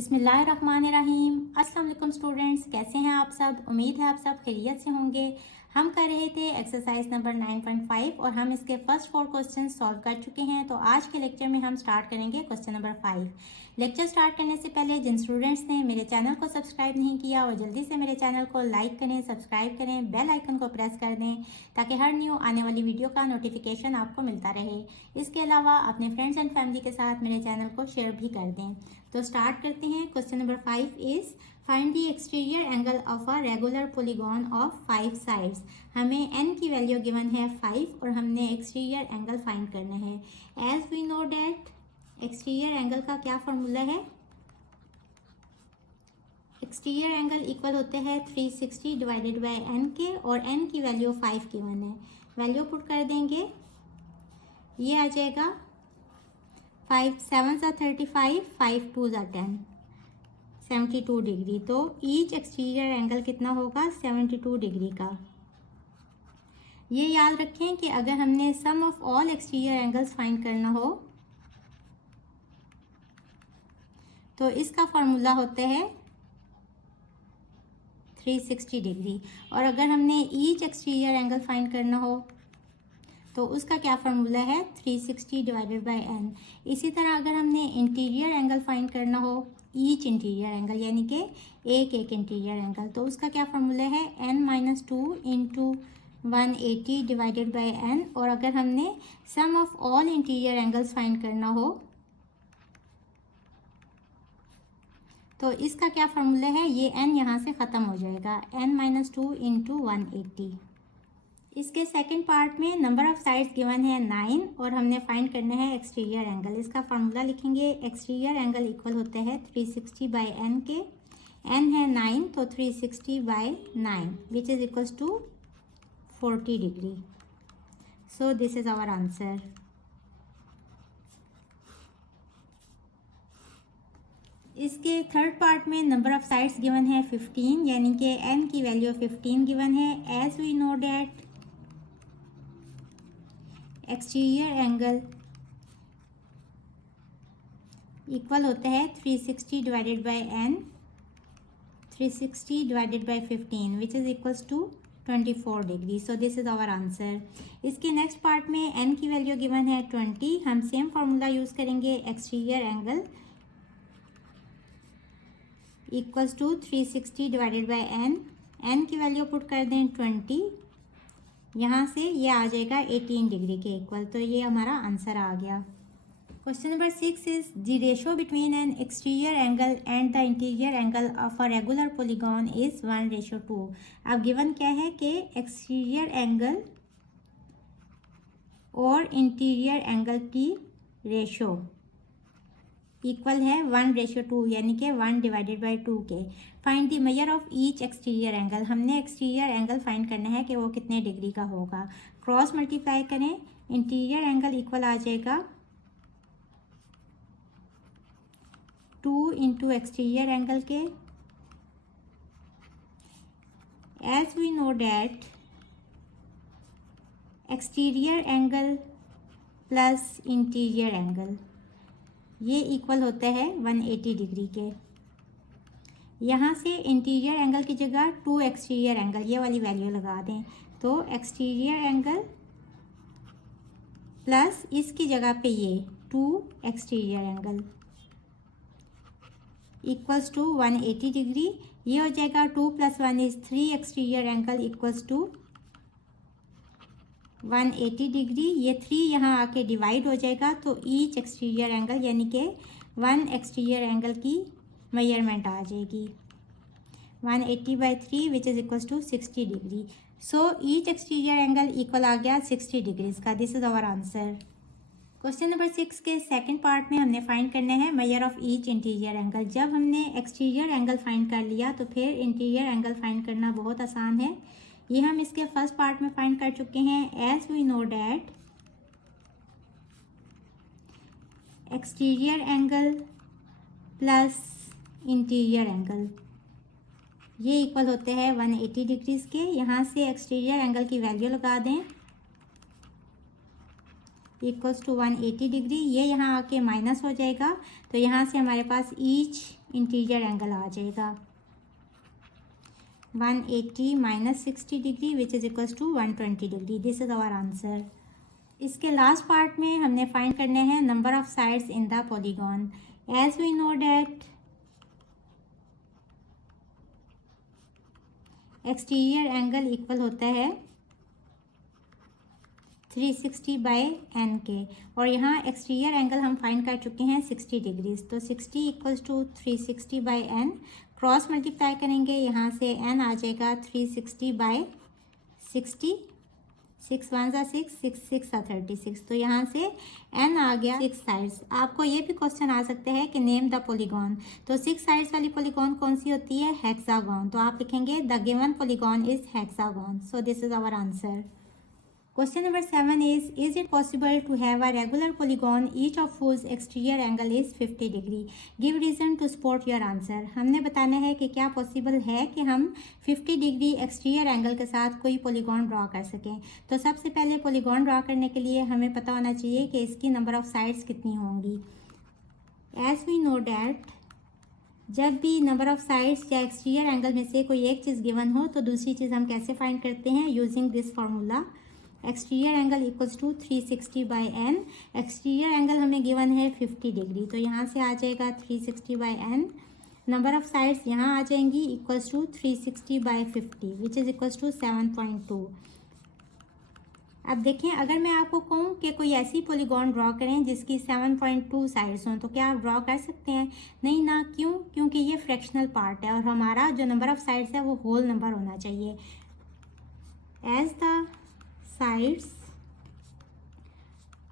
बिस्मिल्लाहिर्रहमानिर्रहीम। अस्सलाम वालेकुम स्टूडेंट्स, कैसे हैं आप सब। उम्मीद है आप सब खैरियत से होंगे। हम कर रहे थे एक्सरसाइज नंबर 9.5 और हम इसके फर्स्ट 4 क्वेश्चन सॉल्व कर चुके हैं। तो आज के लेक्चर में हम स्टार्ट करेंगे क्वेश्चन नंबर 5। लेक्चर स्टार्ट करने से पहले जिन स्टूडेंट्स ने मेरे चैनल को सब्सक्राइब नहीं किया वो जल्दी से मेरे चैनल को लाइक करें, सब्सक्राइब करें, बेल आइकन को प्रेस कर दें ताकि हर न्यू आने वाली वीडियो का नोटिफिकेशन आपको मिलता रहे। इसके अलावा अपने फ्रेंड्स एंड फैमिली के साथ मेरे चैनल को शेयर भी कर दें। तो स्टार्ट करते हैं। Question number 5 is find the exterior angle of a regular polygon of 5 sides. हमें n की वैल्यू गिवन है 5 और हमने एक्सटीरियर एंगल फाइंड करना है। As we know that exterior angle का क्या फॉर्मूला है। एक्सटीरियर एंगल इक्वल होते हैं 360 डिवाइडेड बाय n के, और n की वैल्यू 5 गिवन है। वैल्यू पुट कर देंगे, ये आ जाएगा 5 7 35, 5 2 10, 72 डिग्री। तो ईच एक्सटीरियर एंगल कितना होगा, 72 डिग्री का। ये याद रखें कि अगर हमने sum of all exterior angles find करना हो तो इसका फॉर्मूला होता है 360 डिग्री, और अगर हमने ईच एक्सटीरियर एंगल फाइंड करना हो तो उसका क्या फार्मूला है, 360 डिवाइडेड बाय n। इसी तरह अगर हमने इंटीरियर एंगल फाइंड करना हो, ईच इंटीरियर एंगल यानी कि एक एक इंटीरियर एंगल, तो उसका क्या फार्मूला है, n-2 into 180 divided by n। और अगर हमने sum of all interior angles find करना हो तो इसका क्या फार्मूला है, ये n यहाँ से ख़त्म हो जाएगा, n-2 इंटू 180। इसके सेकंड पार्ट में नंबर ऑफ साइड्स गिवन है 9 और हमने फाइंड करना है एक्सटीरियर एंगल। इसका फार्मूला लिखेंगे, एक्सटीरियर एंगल इक्वल होता है 360 बाय n के। n है 9 तो 360 by 9 which is equals to 40 degree. So this is our answer. इसके थर्ड पार्ट में नंबर ऑफ साइड्स गिवन है 15 यानी कि n की वैल्यू 15 गिवन है। As we know that exterior angle equal होता है 360 divided by n, 360 divided by 15 which is equals to 24 degree. So this is our answer. इसके next part में n की वैल्यू गिवन है 20। हम सेम फार्मूला यूज़ करेंगे, exterior angle equals to 360 divided by n की value put कर दें 20, यहाँ से ये आ जाएगा 18 डिग्री के इक्वल। तो ये हमारा आंसर आ गया। Question number 6 is the ratio between N exterior angle and the interior angle of a regular polygon is 1:2। अब गिवन क्या है कि एक्सटीरियर एंगल और इंटीरियर एंगल की रेशो इक्वल है 1:2 यानी कि 1 डिवाइडेड बाई 2 के। Find the major of each exterior angle. हमने एक्सटीरियर एंगल फाइंड करना है कि वो कितने डिग्री का होगा। क्रॉस मल्टीप्लाई करें, इंटीरियर एंगल इक्वल आ जाएगा 2 इंटू एक्सटीरियर एंगल के। As we know that exterior angle plus interior angle ये इक्वल होता है 180 डिग्री के। यहाँ से इंटीरियर एंगल की जगह 2 एक्सटीरियर एंगल ये वाली वैल्यू लगा दें, तो एक्सटीरियर एंगल प्लस इसकी जगह पे ये 2 exterior angle equals to 180 degree. ये हो जाएगा 2 + 1 is 3 exterior angle equals to 180 degree. ये 3 यहाँ आके डिवाइड हो जाएगा, तो ईच एक्सटीरियर एंगल यानी कि 1 एक्सटीरियर एंगल की मेजरमेंट आ जाएगी 180/3 which is equals to 60 degree. So each exterior angle equal आ गया 60 डिग्रीज का। This is our answer. Question number 6 के सेकंड पार्ट में हमने फाइंड करना है measure of each interior angle. जब हमने एक्सटीरियर एंगल फाइंड कर लिया तो फिर इंटीरियर एंगल फाइंड करना बहुत आसान है। ये हम इसके फर्स्ट पार्ट में फाइंड कर चुके हैं। As we know that exterior angle plus interior angle ये इक्वल होते हैं 180 डिग्रीज के। यहाँ से एक्सटीरियर एंगल की वैल्यू लगा दें इक्वल्स टू 180 डिग्री। ये यहाँ आके माइनस हो जाएगा, तो यहाँ से हमारे पास ईच इंटीरियर एंगल आ जाएगा 180 minus 60 degree which is equals to 120 degree. This is our answer. इसके लास्ट पार्ट में हमने फाइंड करने हैं number of sides in the polygon. As we know that exterior angle equal होता है 360 बाई एन के, और यहाँ एक्सटीरियर एंगल हम फाइंड कर चुके हैं 60 डिग्रीज। तो 60 equals to 360 by n, cross multiply करेंगे, यहाँ से एन आ जाएगा 360 बाई 60, 6 1 ज़ा 6, 6 6 ज़ा 36, तो यहाँ से एन आ गया 6 साइड्स। आपको ये भी क्वेश्चन आ सकते हैं कि नेम द पॉलीगॉन, तो 6 साइड्स वाली पॉलीगॉन कौन सी होती है? हेक्सागॉन। तो आप लिखेंगे the given polygon is hexagon. So this is our answer. Question number 7 is it possible to have a regular polygon each of whose exterior angle is 50 degree? Give reason to support your answer. हमने बताना है कि क्या possible है कि हम 50 degree exterior angle के साथ कोई पॉलीगॉन ड्रॉ कर सकें। तो सबसे पहले पॉलीगॉन ड्रॉ करने के लिए हमें पता होना चाहिए कि इसकी नंबर ऑफ साइड्स कितनी होंगी। एज वी नो डैट जब भी नंबर ऑफ साइड्स या एक्सटीरियर एंगल में से कोई एक चीज़ गिवन हो तो दूसरी चीज़ हम कैसे फाइंड करते हैं? Using this formula. Exterior angle equals to 360 by n. Exterior angle हमें गिवन है 50 डिग्री, तो यहाँ से आ जाएगा 360 by n. Number of sides यहाँ आ जाएंगी equals to 360 by 50 which is equals to 7.2। अब देखें, अगर मैं आपको कहूँ कि कोई ऐसी पॉलीगॉन ड्रॉ करें जिसकी 7.2 साइड्स हों, तो क्या आप ड्रॉ कर सकते हैं? नहीं ना। क्यों? क्योंकि ये फ्रैक्शनल पार्ट है और हमारा जो नंबर ऑफ साइड्स है वो होल नंबर होना चाहिए। As the sides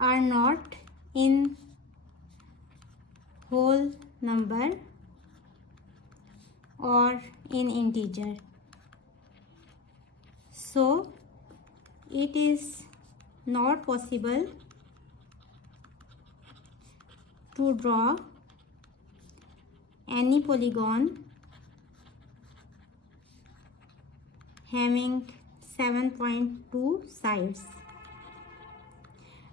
are not in whole number or in integer, so it is not possible to draw any polygon having 7.2 sides.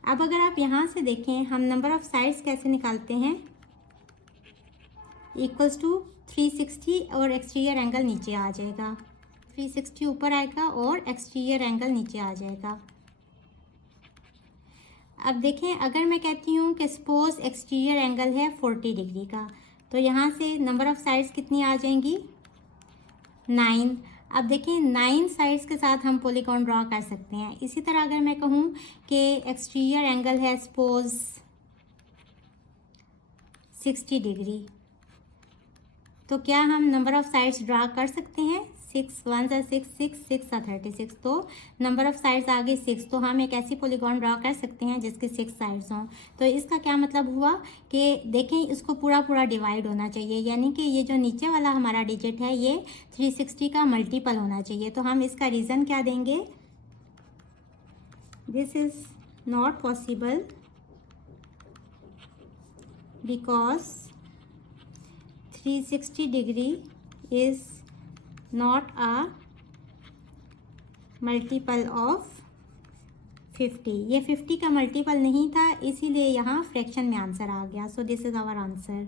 अब अगर आप यहाँ से देखें, हम नंबर ऑफ साइड्स कैसे निकालते हैं? इक्वल्स टू 360 और एक्सटीरियर एंगल नीचे आ जाएगा, 360 ऊपर आएगा और एक्सटीरियर एंगल नीचे आ जाएगा। अब देखें, अगर मैं कहती हूँ कि सपोज एक्सटीरियर एंगल है 40 डिग्री का, तो यहाँ से नंबर ऑफ साइड्स कितनी आ जाएंगी? 9। अब देखें, 9 साइड्स के साथ हम पॉलीगॉन ड्रॉ कर सकते हैं। इसी तरह अगर मैं कहूँ कि एक्सटीरियर एंगल है सपोज 60 डिग्री, तो क्या हम नंबर ऑफ साइड्स ड्रॉ कर सकते हैं? 6 1 ज़ा 6, 6 6 ज़ा 36, तो नंबर ऑफ साइड्स आ गई 6, तो हम एक ऐसी पॉलीगॉन ड्रॉ कर सकते हैं जिसके 6 साइड्स हों। तो इसका क्या मतलब हुआ कि देखें, इसको पूरा पूरा डिवाइड होना चाहिए, यानी कि ये जो नीचे वाला हमारा डिजिट है ये 360 का मल्टीपल होना चाहिए। तो हम इसका रीज़न क्या देंगे? This is not possible because 360 degree is not a multiple of 50। ये 50 का मल्टीपल नहीं था, इसीलिए यहाँ फ्रैक्शन में आंसर आ गया। So this is our answer.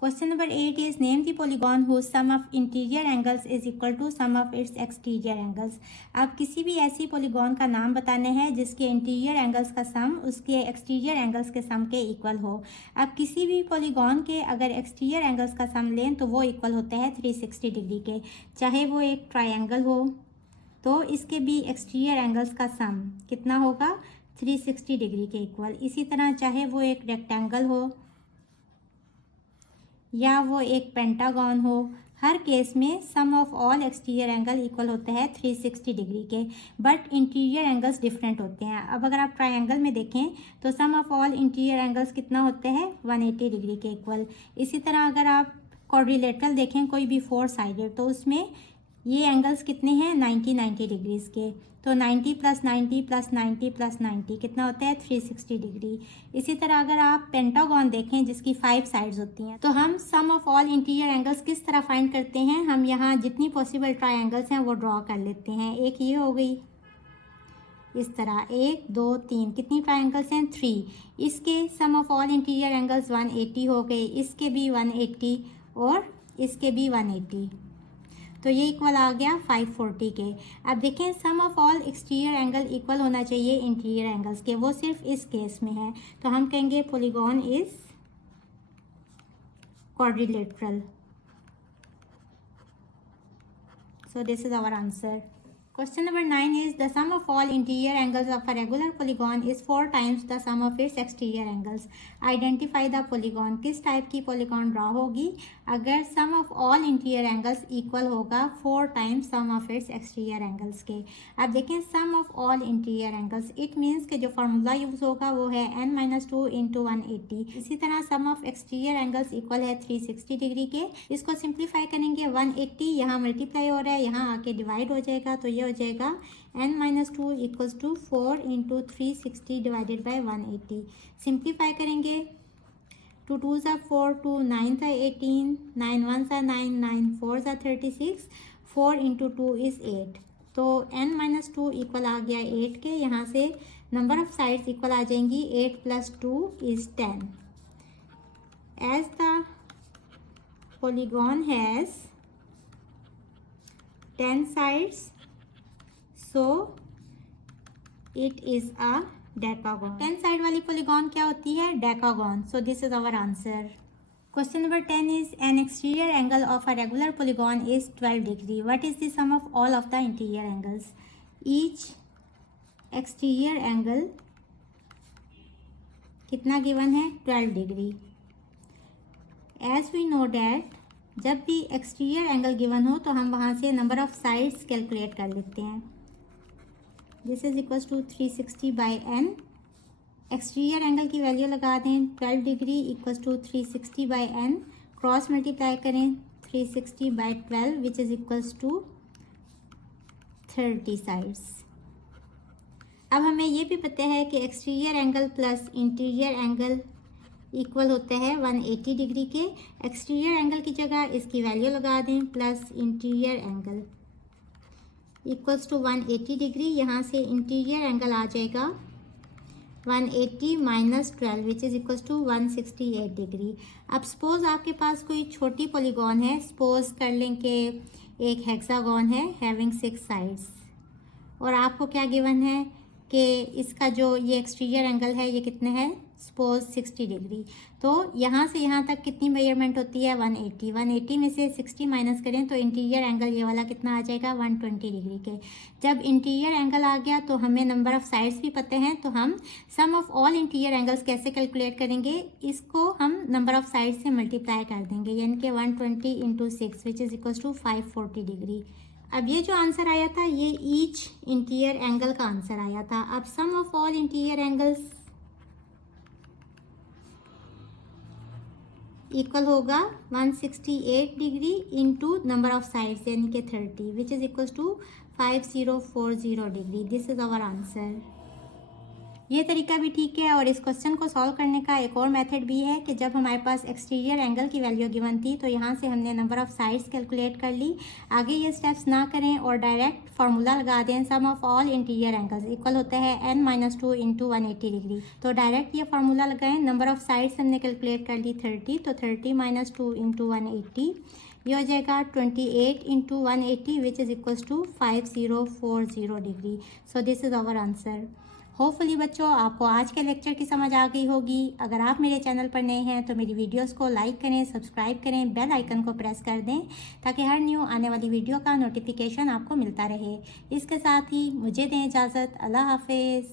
Question number 8 is name the polygon whose sum of interior angles is equal to sum of its exterior angles. अब किसी भी ऐसी पॉलीगॉन का नाम बताने हैं जिसके इंटीरियर एंगल्स का सम उसके एक्सटीरियर एंगल्स के सम के इक्वल हो। अब किसी भी पॉलीगॉन के अगर एक्सटीरियर एंगल्स का सम लें तो वो इक्वल होता है 360 डिग्री के। चाहे वो एक ट्रायंगल हो तो इसके भी एक्सटीरियर एंगल्स का सम कितना होगा? 360 डिग्री के इक्वल। इसी तरह चाहे वो एक रेक्टेंगल हो या वो एक पेंटागन हो, हर केस में sum of all exterior angle equal होता है 360 डिग्री के, बट इंटीरियर एंगल्स डिफरेंट होते हैं। अब अगर आप ट्रायंगल में देखें तो सम ऑफ ऑल इंटीरियर एंगल्स कितना होते हैं? 180 डिग्री के इक्वल। इसी तरह अगर आप क्वाड्रिलेटरल देखें कोई भी 4 साइडेड, तो उसमें ये एंगल्स कितने हैं? 90 डिग्रीज के। तो 90 + 90 + 90 + 90 कितना होता है? 360 डिग्री। इसी तरह अगर आप पेंटागन देखें जिसकी 5 साइड्स होती हैं, तो हम sum of all interior angles किस तरह फाइंड करते हैं? हम यहाँ जितनी पॉसिबल ट्रायंगल्स हैं वो ड्रॉ कर लेते हैं। एक ये हो गई, इस तरह 1 2 3 कितनी ट्राइंगल्स हैं 3। इसके सम ऑफ ऑल इंटीरियर एंगल्स 180 हो गए, इसके भी 180 और इसके भी 180, तो ये इक्वल आ गया 540 के। अब देखें sum of all exterior angle equal होना चाहिए इंटीरियर एंगल्स के, वो सिर्फ इस केस में है, तो हम कहेंगे polygon is quadrilateral. So this is our answer. Question number 9 is the sum of all interior angles of a regular polygon is 4 times the sum of its exterior angles. Identify the polygon. किस type की polygon draw होगी अगर sum of all interior angles equal होगा 4 times sum of its exterior angles के। अब देखें sum of all interior angles, it means कि जो फार्मूला यूज होगा वो है n-2 into 180। इसी तरह sum of exterior angles equal है 360 डिग्री के। इसको सिंप्लीफाई करेंगे 180 यहाँ मल्टीप्लाई हो रहा है, यहाँ आके डिवाइड हो जाएगा, तो ये हो जाएगा n-2 equals to 4 into 360 divided by 180। Simplify करेंगे 2 2s are 4, 2 9s are 18, 9 1s are 9, 9 4s are 36, 4 into 2 is 8, तो n-2 इक्वल आ गया 8 के। यहाँ से नंबर ऑफ साइड्स इक्वल आ जाएंगी 8 plus 2 is 10। As the polygon has 10 sides, so it is a decagon. 10 side वाली polygon क्या होती है decagon. So this is our answer. Question number 10 is an exterior angle of a regular polygon is 12 degree. What is the sum of all of the interior angles? Each exterior angle कितना given है 12 degree. As we know that जब भी exterior angle given हो तो हम वहाँ से number of sides calculate कर लेते हैं। This is equals to 360 by n। Exterior angle की वैल्यू लगा दें 12 degree equals to 360 by n, cross multiply करें 360 by 12 which is equals to 30 sides. अब हमें ये भी पता है कि exterior angle plus interior angle equal होता है 180 डिग्री के। एक्सटीरियर एंगल की जगह इसकी वैल्यू लगा दें plus interior angle equals to 180 degree. यहाँ से इंटीरियर एंगल आ जाएगा 180 minus 12 which is equals to 168 degree. अब सपोज़ आपके पास कोई छोटी पॉलीगॉन है, सपोज कर लें कि एक हेक्सागॉन है हैविंग 6 साइड्स, और आपको क्या गिवन है कि इसका जो ये एक्सटीरियर एंगल है ये कितने है सपोज 60 डिग्री। तो यहाँ से यहाँ तक कितनी मेजरमेंट होती है 180। 180 में से 60 माइनस करें तो इंटीरियर एंगल ये वाला कितना आ जाएगा 120 डिग्री के। जब इंटीरियर एंगल आ गया तो हमें नंबर ऑफ साइड्स भी पता हैं, तो हम sum of all interior angles कैसे कैलकुलेट करेंगे, इसको हम नंबर ऑफ साइड्स से मल्टीप्लाई कर देंगे, यानी कि 120 into 6 which is equals to 540 degree. अब ये जो आंसर आया था ये ईच इंटीरियर एंगल का आंसर आया था। अब sum of all interior angles equal होगा 168 degree into number of sides यानी कि 30 which is equals to 5040 degree. This is our answer. ये तरीका भी ठीक है, और इस क्वेश्चन को सॉल्व करने का एक और मेथड भी है कि जब हमारे पास एक्सटीरियर एंगल की वैल्यू गिवन थी तो यहाँ से हमने नंबर ऑफ साइड्स कैलकुलेट कर ली। आगे ये स्टेप्स ना करें और डायरेक्ट फार्मूला लगा दें, sum of all interior angles equal होता है n-2 इंटू 180 डिग्री। तो डायरेक्ट ये फार्मूला लगाएं, नंबर ऑफ साइड्स हमने कैलकुलेट कर ली 30, तो 30 - 2 इंटू 180 ये हो जाएगा 28 into 180 which is equals to 5040 degree. So this is our answer. Hopefully बच्चों आपको आज के लेक्चर की समझ आ गई होगी। अगर आप मेरे चैनल पर नए हैं तो मेरी वीडियोस को लाइक करें, सब्सक्राइब करें, बेल आइकन को प्रेस कर दें ताकि हर न्यू आने वाली वीडियो का नोटिफिकेशन आपको मिलता रहे। इसके साथ ही मुझे दें इजाज़त। अल्लाह हाफिज़।